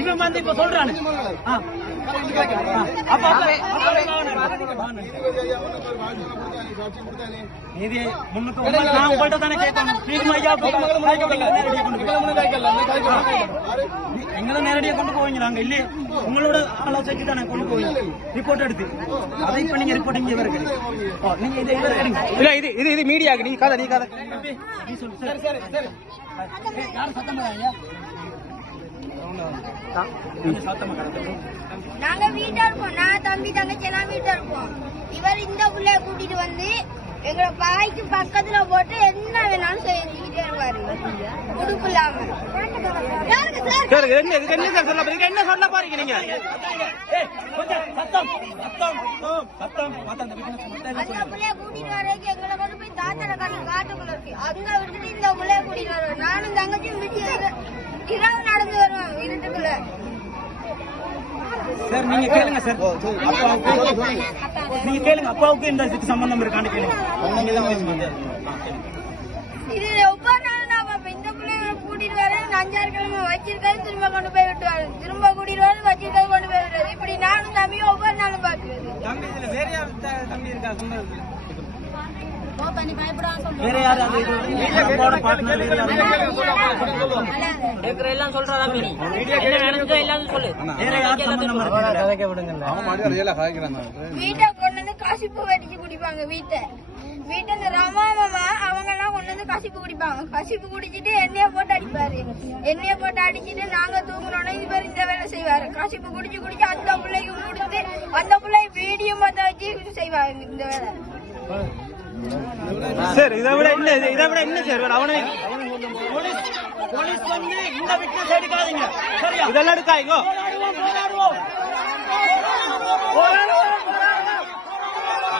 இவன் வந்து இப்ப சொல்றானு இது முன்னுக்கு நான் உங்கள்கிட்ட தானே கேட்கணும். எங்களை நேரடியாக கொண்டு போவீங்க. நாங்க இல்லையே உங்களோட ஆலோசனை தானே கொண்டு போவீங்க ரிப்போர்ட் எடுத்து. அதை இப்ப நீங்க ரிப்போர்ட் இங்க இருக்கு. நீங்க இதை இல்ல இது மீடியாக்கு நீ கதை நீ சொல்லு. சரி சரி சரி யாரும் சத்தம் போறாங்க. நாங்க வீட்டா இருப்போம். நான் தம்பி தங்கச்சி எல்லாம் வீட்டா இருப்போம். இவர் இந்த பிள்ளைய கூட்டிட்டு வந்து எங்களை பாய்க்கு பக்கத்துல போட்டு என்ன வேணாலும் செஞ்சுக்கிட்டே இருப்பாரு. உடுப்பு இல்லாம என்ன சொல்ல பாருங்க நீங்க. அந்த பிள்ளைய கூட்டிட்டு வரைக்கும் எங்களை கொண்டு போய் தாத்தனை காட்டுக்குள்ள இருக்கு. அங்க விட்டுட்டு இந்த பிள்ளைய கூட்டிட்டு வருவேன். நானும் தங்கச்சியும் விட்டு இரவு நடந்து வருவோம் இருட்டுக்குள்ள. சார் நீங்க கேளுங்க சார். நீங்க கேளுங்க அப்பாவுக்கு இந்த இதுக்கு சம்பந்தம் இருக்கான்னு கேளுங்க. இது ஒவ்வொரு நாளும் நான் பாப்பேன். இந்த பிள்ளைங்களை கூட்டிட்டு வரேன் 5-6 கிழமை வச்சிருக்காது திரும்ப கொண்டு போய் விட்டுவாரு. திரும்ப கூட்டிட்டு வரேன் வச்சிருக்காது கொண்டு போய் விடுறது. இப்படி நானும் தம்பியும் ஒவ்வொரு நாளும் பாக்குறது. வேற யார் தம்பி இருக்கா சொன்னது? வேற யாரும் வீட்டை கொண்டு வந்து கசிப்பு வெடிச்சு குடிப்பாங்க. வீட்டை இந்த ரமா மாமா அவங்க எல்லாம் கொண்டு வந்து கசிப்பு குடிப்பாங்க. கசிப்பு குடிச்சிட்டு எண்ணெய போட்டு அடிப்பாரு. எண்ணெய போட்டு அடிச்சுட்டு நாங்க தூங்குறோம்னா இது பேர் இந்த வேலை செய்வாரு. கசிப்பு குடிச்சு அந்த பிள்ளைக்கு முடிச்சு அந்த பிள்ளை வீடியோ பார்த்து வச்சு செய்வாங்க இந்த வேலை. சார் இதை விட என்ன சார் அவனை போலீஸ் வந்து இந்த விட்னஸ் எடுக்காதீங்க. சரியா இதெல்லாம் எடுக்காதீங்க.